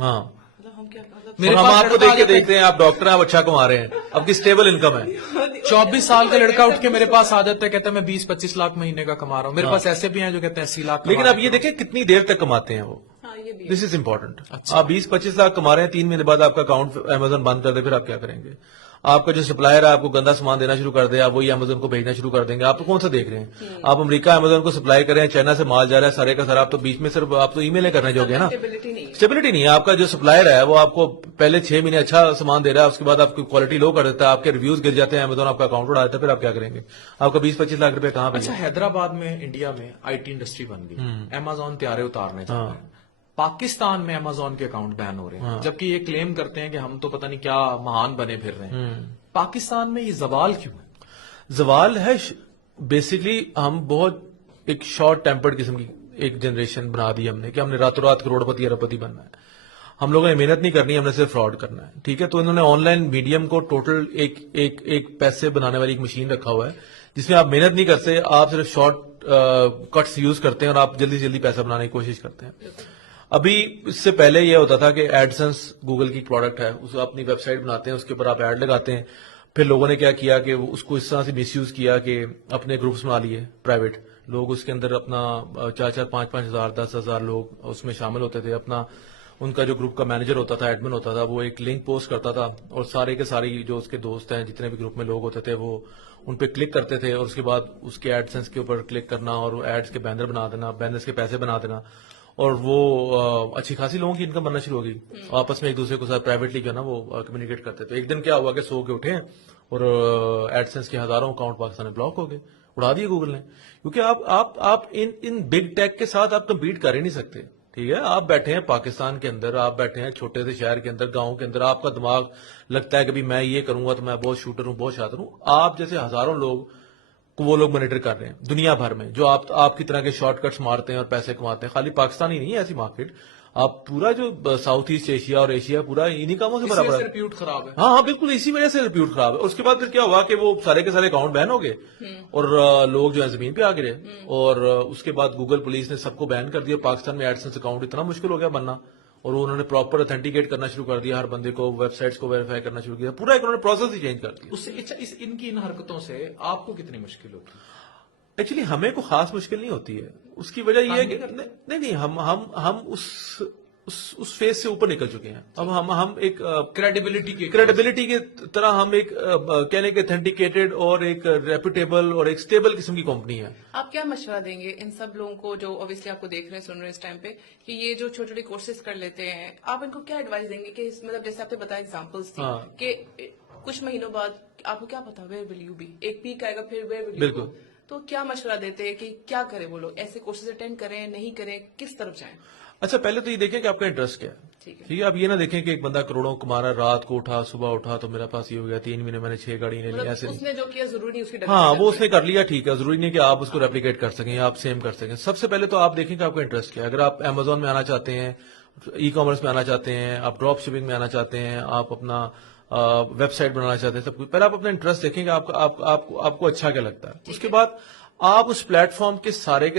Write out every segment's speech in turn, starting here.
ہاں مطلب ہم کیا مطلب میرے ہم پاس آپ کو لڑکا دیکھ آ کے جاتا ہے، دیکھتے ہیں آپ ڈاکٹر ہیں آپ اچھا کما رہے ہیں آپ کی اسٹیبل انکم ہے 24 سال کا لڑکا اٹھ کے میرے پاس آ جاتا ہے، کہتا ہے میں 20-25 لاکھ مہینے کا کما رہا ہوں. میرے پاس ایسے بھی ہیں جو کہتے ہیں 80 لاکھ لیکن اب یہ دیکھیں کتنی دیر تک کماتے ہیں وہ ہاں یہ بھی دس از امپورٹنٹ آپ 20-25 لاکھ کما رہے ہیں 3 مہینے بعد آپ کا اکاؤنٹ امیزون بند کر دے پھر آپ کیا کریں گے آپ کا جو سپلائر ہے آپ کو گندا سامان دینا شروع کر دے آپ وہی امیزون کو بھیجنا شروع کر دیں گے آپ تو کون سا دیکھ رہے ہیں آپ امریکہ امیزون کو سپلائی کریں چائنا سے مال جا رہا ہے سارے کا سارا آپ تو بیچ میں صرف آپ تو ای میلیں کرنے جو گے نا اسٹیبلٹی نہیں ہے. اسٹیبلٹی نہیں ہے آپ کا جو سپلائر ہے وہ آپ کو پہلے 6 مہینے اچھا سامان دے رہا ہے اس کے بعد آپ کی کوالٹی لو کر دیتا ہے آپ کے ریویوز گر جاتے ہیں امیزون آپ کا اکاؤنٹ اڑا دیتا ہے پھر آپ کیا کریں گے آپ کا 20-25 لاکھ روپے کہاں پہ اچھا حیدرآباد میں انڈیا میں آئی ٹی انڈسٹری بن گئی، امیزون طیارے اتارنے چاہتے ہیں، پاکستان میں امیزون کے اکاؤنٹ بین ہو رہے ہیں، جبکہ یہ کلیم کرتے ہیں کہ ہم تو پتہ نہیں کیا مہان بنے پھر رہے ہیں. پاکستان میں یہ زوال کیوں ہے؟ زوال ہے بیسکلی ہم بہت ایک شارٹ ٹیمپرڈ قسم کی ایک جنریشن بنا دی ہم نے کہ ہم نے راتوں رات کروڑ پتی ارب پتی بننا ہے ہم لوگوں نے محنت نہیں کرنی ہم نے صرف فراڈ کرنا ہے ٹھیک ہے تو انہوں نے آن لائن میڈیم کو ٹوٹل ایک پیسے بنانے والی ایک مشین رکھا ہوا ہے جس میں آپ محنت نہیں کرتے آپ صرف شارٹ کٹس یوز کرتے ہیں اور آپ جلدی سے جلدی پیسہ بنانے کی کوشش کرتے ہیں. ابھی اس سے پہلے یہ ہوتا تھا کہ ایڈسنس گوگل کی پروڈکٹ ہے اس اپنی ویب سائٹ بناتے ہیں اس کے اوپر آپ ایڈ لگاتے ہیں پھر لوگوں نے کیا کیا کہ اس کو اس طرح سے مس یوز کیا کہ اپنے گروپس بنا لیے پرائیویٹ لوگ اس کے اندر اپنا 4-4 5-5 ہزار 10,000 لوگ اس میں شامل ہوتے تھے اپنا ان کا جو گروپ کا مینیجر ہوتا تھا ایڈمن ہوتا تھا وہ ایک لنک پوسٹ کرتا تھا اور سارے کے سارے جو اس کے دوست ہیں جتنے بھی گروپ میں لوگ ہوتے تھے وہ ان پہ کلک کرتے تھے اور اس کے بعد اس کے ایڈسنس کے اوپر کلک کرنا اور ایڈس کے بینر بنا دینا بینرز کے پیسے بنا دینا اور وہ اچھی خاصی لوگوں کی انکم بننا شروع ہو گئی آپس میں ایک دوسرے کو ساتھ پرائیویٹلی جو ہے نا وہ کمیونیکیٹ کرتے تھے. ایک دن کیا ہوا کہ سو کے اٹھے اور ایڈسنس کے ہزاروں اکاؤنٹ پاکستان میں بلاک ہو گئے اڑا دیے گوگل نے کیونکہ آپ ان بگ ٹیک کے ساتھ آپ کمپیٹ کر ہی نہیں سکتے ٹھیک ہے آپ بیٹھے ہیں پاکستان کے اندر آپ بیٹھے ہیں چھوٹے سے شہر کے اندر گاؤں کے اندر آپ کا دماغ لگتا ہے کہ میں یہ کروں گا تو میں بہت شوٹر ہوں بہت شاطر ہوں آپ جیسے ہزاروں لوگ کو وہ لوگ مانیٹر کر رہے ہیں دنیا بھر میں جو آپ کی طرح کے شارٹ کٹس مارتے ہیں اور پیسے کماتے ہیں خالی پاکستان ہی نہیں ہے ایسی مارکیٹ آپ پورا جو ساؤتھ ایسٹ ایشیا اور ایشیا پورا انہی کاموں سے بھرا پڑا ہے ریپیوٹ خراب ہے. ہاں بالکل اسی وجہ سے ریپیوٹ خراب ہے اس کے بعد پھر کیا ہوا کہ وہ سارے کے سارے اکاؤنٹ بین ہو گئے اور لوگ جو ہے زمین پہ آ گئے اور اس کے بعد گوگل پولیس نے سب کو بین کر دیا پاکستان میں ایڈسنس اکاؤنٹ اتنا مشکل ہو گیا بننا اور انہوں نے پراپر اتھینٹیکیٹ کرنا شروع کر دیا ہر بندے کو ویب سائٹس کو ویریفائی کرنا شروع کیا پورا ایک انہوں نے پروسیس ہی چینج کر دیا. اس سے اچھا ان کی ان حرکتوں سے آپ کو کتنی مشکل ہوتی ہے؟ ایکچولی ہمیں کوئی خاص مشکل نہیں ہوتی ہے اس کی وجہ یہ ہے کہ نہیں ہم اس فیز سے اوپر نکل چکے ہیں اب ہم ایک کریڈیبلٹی کی طرح ہم ایک کہنے کے اتھینٹیکیٹڈ اور ایک ریپوٹیبل اور ایک اسٹیبل قسم کی کمپنی ہے. آپ کیا مشورہ دیں گے ان سب لوگوں کو جو اوبیسلی آپ کو دیکھ رہے ہیں سن رہے ہیں اس ٹائم پہ کہ یہ جو چھوٹے چھوٹے کورسز کر لیتے ہیں آپ ان کو کیا ایڈوائس دیں گے کہ مطلب جیسے آپ نے بتایا ایگزامپلس تھی کہ کچھ مہینوں بعد آپ کو کیا پتا ویئر ول یو بی ایک پیک آئے گا پھر ویئر ول یو گو تو کیا مشورہ دیتے ہیں کہ کیا کریں وہ لوگ ایسے کورسز اٹینڈ کریں نہیں کریں کس طرف جائیں؟ اچھا پہلے تو یہ دیکھیں کہ آپ کا انٹرسٹ کیا ہے ٹھیک ہے آپ یہ نہ دیکھیں کہ ایک بندہ کروڑوں کما رہا ہے رات کو اٹھا صبح اٹھا تو میرے پاس یہ ہو گیا 3 مہینے میں نے 6 گاڑی لے لی ایسے اس نے جو کیا ضروری نہیں اس کی ہاں وہ اس نے کر لیا ٹھیک ہے ضروری نہیں کہ آپ اس کو ریپلیکیٹ کر سکیں آپ سیم کر سکیں. سب سے پہلے تو آپ دیکھیں کہ آپ کا انٹرسٹ کیا ہے اگر آپ امیزون میں آنا چاہتے ہیں ای کامرس میں آنا چاہتے ہیں آپ ڈراپ شپنگ میں آنا چاہتے ہیں آپ اپنا ویب سائٹ بنانا چاہتے ہیں سب کچھ پہلے آپ اپنا انٹرسٹ دیکھیں کہ آپ کو اچھا کیا لگتا ہے اس کے بعد آپ اس پلیٹ فارم کے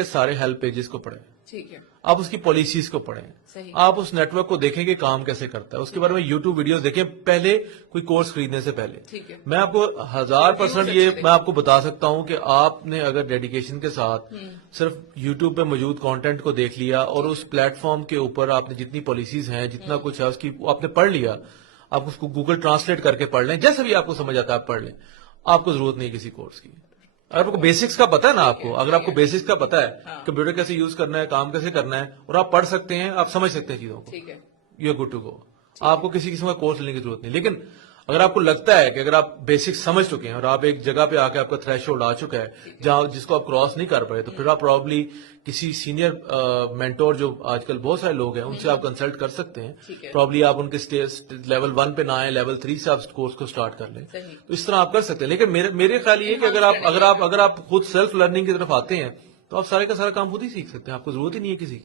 سارے ہیلپ پیجز کو پڑھیں ٹھیک ہے آپ اس کی پالیسیز کو پڑھیں آپ اس نیٹ ورک کو دیکھیں کہ کام کیسے کرتا ہے اس کے بارے میں یوٹیوب ویڈیوز دیکھیں پہلے کوئی کورس خریدنے سے پہلے میں آپ کو 1000% یہ میں آپ کو بتا سکتا ہوں کہ آپ نے اگر ڈیڈیکیشن کے ساتھ صرف یوٹیوب پہ موجود کانٹینٹ کو دیکھ لیا اور اس پلیٹ فارم کے اوپر آپ نے جتنی پالیسیز ہیں جتنا کچھ ہے اس کی آپ نے پڑھ لیا آپ اس کو گوگل ٹرانسلیٹ کر کے پڑھ لیں جیسے بھی آپ کو سمجھ آتا ہے آپ پڑھ لیں آپ کو ضرورت نہیں کسی کورس کی. اگر آپ کو بیسکس کا پتا ہے نا آپ کو اگر آپ کو بیسکس کا پتا ہے کمپیوٹر کیسے یوز کرنا ہے کام کیسے کرنا ہے اور آپ پڑھ سکتے ہیں آپ سمجھ سکتے ہیں چیزوں کو you are good to go. آپ کو کسی قسم کا کورس لینے کی ضرورت نہیں. لیکن اگر آپ کو لگتا ہے کہ اگر آپ بیسک سمجھ چکے ہیں اور آپ ایک جگہ پہ آ کے آپ کا تھریش ہولڈ آ چکا ہے جہاں جس کو آپ کراس نہیں کر پائے تو پھر آپ پرابلی کسی سینئر مینٹور جو آج کل بہت سارے لوگ ہیں ان سے آپ کنسلٹ کر سکتے ہیں پرابلی آپ ان کے لیول 1 پہ نہ آئے لیول 3 سے آپ کورس کو سٹارٹ کر لیں تو اس طرح آپ کر سکتے ہیں. لیکن میرے خیال یہ کہ اگر آپ خود سیلف لرننگ کی طرف آتے ہیں تو آپ سارے کا سارا کام خود ہی سیکھ سکتے ہیں آپ کو ضرورت ہی نہیں ہے کسی